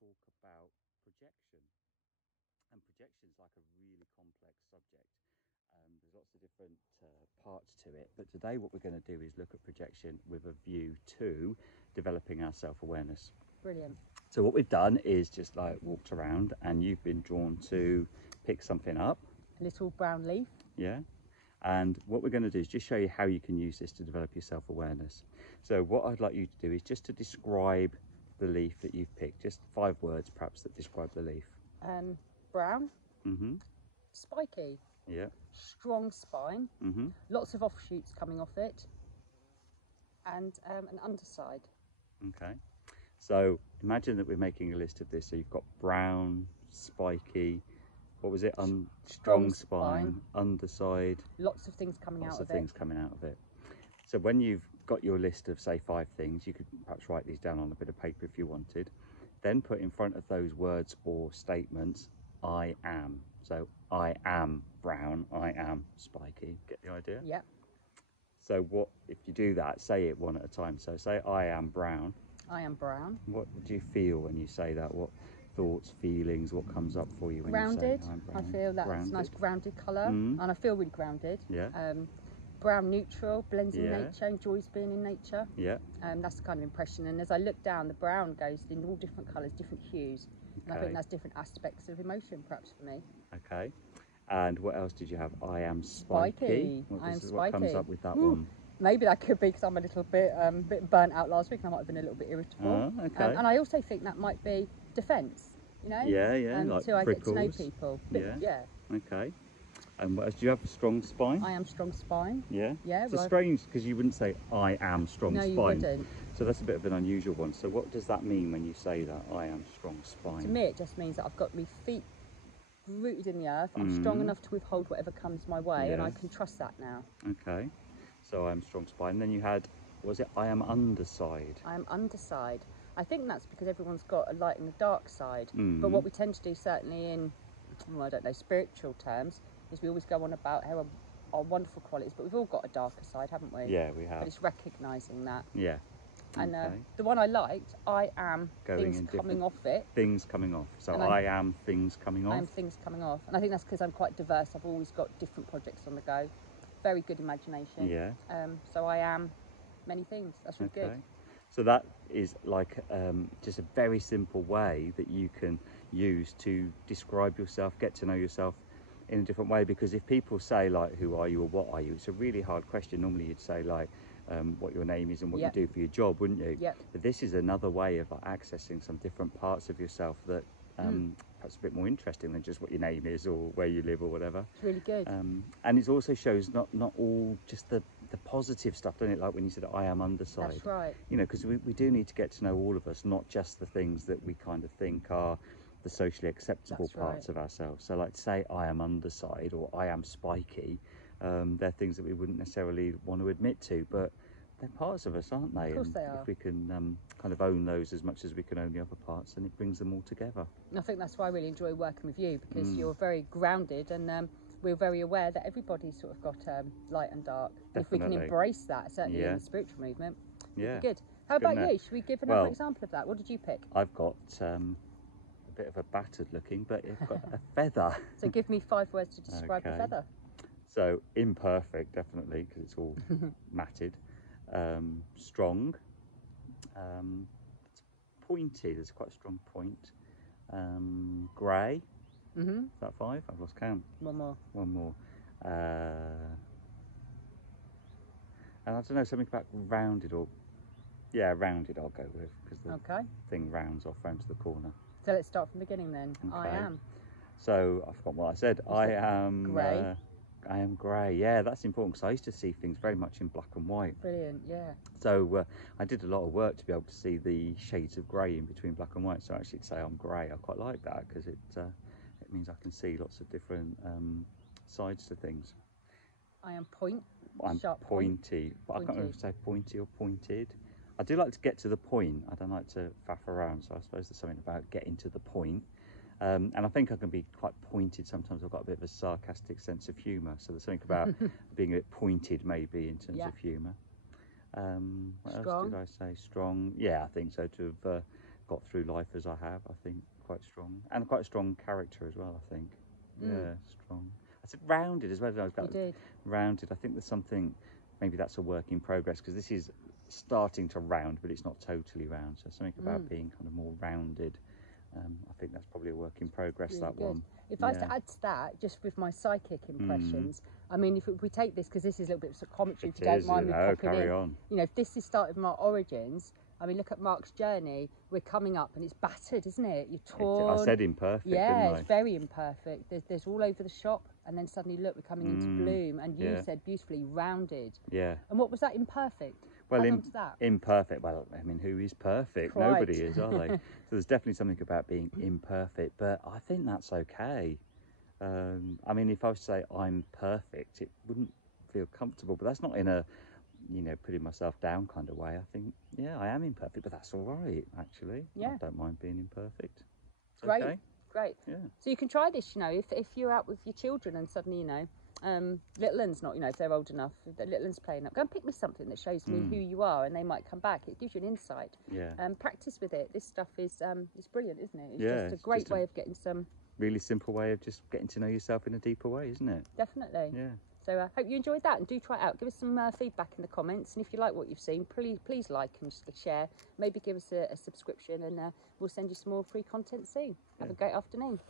talk about projection. And projection is like a really complex subject. There's lots of different parts to it. But today, what we're going to do is look at projection with a view to developing our self awareness. Brilliant. So, what we've done is just like walked around, and you've been drawn to pick something up. A little brown leaf. Yeah. And what we're going to do is just show you how you can use this to develop your self awareness. So, what I'd like you to do is just to describe the leaf that you've picked, just 5 words perhaps that describe the leaf. Brown. Mm-hmm. Spiky. Yeah. Strong spine. Mm-hmm. Lots of offshoots coming off it. And an underside. Okay. So imagine that we're making a list of this. So you've got brown, spiky, what was it? Strong spine, underside. Lots of things coming out of it. Lots of things coming out of it. So when you've got your list of, say, 5 things, you could perhaps write these down on a bit of paper if you wanted. Then put in front of those words or statements, I am. So I am brown, I am spiky. Get the idea? Yeah. So what if you do that, say it one at a time. So say I am brown. I am brown. What do you feel when you say that? What thoughts, feelings, what comes up for you when Grounded. you say I'm brown? I feel that's grounded. a nice grounded colour. Mm. And I feel really grounded. Yeah. Brown neutral, blends in Yeah. nature, enjoys being in nature. Yeah. That's the kind of impression. And as I look down, the brown goes in all different colours, different hues. And I think that's different aspects of emotion, perhaps, for me. Okay. And what else did you have? I am spiky. What comes up with that one? Maybe that could be because I'm a little bit burnt out last week and I might have been a little bit irritable. Oh, okay. And I also think that might be defence, you know? Yeah, yeah. Like until I get to know prickles. people. Yeah. Okay. And what else? Do you have a strong spine? I am strong spine. Yeah? Yeah. It's strange because you wouldn't say I am strong no, spine. you wouldn't. So that's a bit of an unusual one. So what does that mean when you say that, I am strong spine? To me, it just means that I've got my feet rooted in the earth. I'm strong enough to withhold whatever comes my way, and I can trust that now. Okay. So I am strong spine. Then you had, was it I am underside? I am underside. I think that's because everyone's got a light and a dark side. But what we tend to do, certainly in, I don't know, spiritual terms, is we always go on about how our wonderful qualities, but we've all got a darker side, haven't we? Yeah, we have. But it's recognising that. Yeah. And okay. The one I liked, I am Going things coming off it. Things coming off. So I am things coming off. I am things coming off. And I think that's because I'm quite diverse. I've always got different projects on the go. Very good imagination. Yeah. So I am many things. That's really good. So that is like just a very simple way that you can use to describe yourself, get to know yourself in a different way. Because if people say like, who are you or what are you? It's a really hard question. Normally you'd say like, what your name is and what you do for your job, wouldn't you? Yeah. But this is another way of like, accessing some different parts of yourself that perhaps a bit more interesting than just what your name is or where you live or whatever. It's really good. And it also shows not all just the positive stuff, doesn't it? Like when you said I am underside. That's right. You know, because we do need to get to know all of us, not just the things that we kind of think are the socially acceptable parts of ourselves. So like to say I am underside or I am spiky, they're things that we wouldn't necessarily want to admit to, but they're parts of us, aren't they? Of course and they are. If we can kind of own those as much as we can own the other parts, then it brings them all together. And I think that's why I really enjoy working with you, because you're very grounded and we're very aware that everybody's sort of got light and dark. And if we can embrace that, certainly in the spiritual movement, good. How about you? Should we give another example of that? What did you pick? I've got a bit of a battered looking, but I've got a feather. So give me 5 words to describe the feather. So imperfect, definitely, because it's all matted. Strong. It's pointy. There's quite a strong point. Grey. Is that 5? I've lost count. One more. And I don't know, something about rounded or rounded. I'll go with because the thing rounds off round to the corner. So let's start from the beginning then. I am. So I've forgotten what I said. I am grey. I am grey. Yeah, that's important because I used to see things very much in black and white. Brilliant, yeah. So I did a lot of work to be able to see the shades of grey in between black and white. So actually to say I'm grey, I quite like that because it means I can see lots of different sides to things. I am point. I'm sharp pointy, but I can't remember if I say pointy or pointed. I do like to get to the point. I don't like to faff around. So I suppose there's something about getting to the point. And I think I can be quite pointed sometimes. I've got a bit of a sarcastic sense of humour, so there's something about being a bit pointed maybe in terms of humour. What else did I say? Strong. Yeah, I think so. To got through life as I have. I think quite strong, and quite a strong character as well. I think, yeah, strong. I said rounded as well. You did. Rounded. I think there's something. Maybe that's a work in progress, because this is starting to round, but it's not totally round. So something about being kind of more rounded. I think that's probably a work in progress, really that good. one. If I was to add to that, just with my psychic impressions, I mean, if we take this, because this is a little bit of commentary, if you don't mind me popping in. On. You know, if this is started my origins, I mean, look at Mark's journey. We're coming up, and it's battered, isn't it? You're torn. I said imperfect, yeah, didn't I? It's very imperfect. There's all over the shop, and then suddenly, look, we're coming into bloom, and you said beautifully rounded. Yeah. And what was that imperfect? Well, Add on to that. imperfect. Well, I mean, who is perfect? Quite. Nobody is, are they? So there's definitely something about being imperfect, but I think that's okay. I mean, if I was to say I'm perfect, it wouldn't feel comfortable, but that's not in a, you know, putting myself down kind of way. I think, yeah, I am imperfect, but that's all right, actually. Yeah. I don't mind being imperfect. It's Great. okay. Great. Yeah. So you can try this, you know, if you're out with your children and suddenly, you know, little one's not, you know, if they're old enough, if the little one's playing up, go and pick me something that shows me who you are, and they might come back. It gives you an insight. Yeah. Practice with it. This stuff is brilliant, isn't it? It's Yeah, just a great way of getting some. Really simple way of just getting to know yourself in a deeper way, isn't it? Definitely. Yeah. So I hope you enjoyed that, and do try it out. Give us some feedback in the comments, and if you like what you've seen, please like and just share. Maybe give us a subscription, and we'll send you some more free content soon. Have a great afternoon.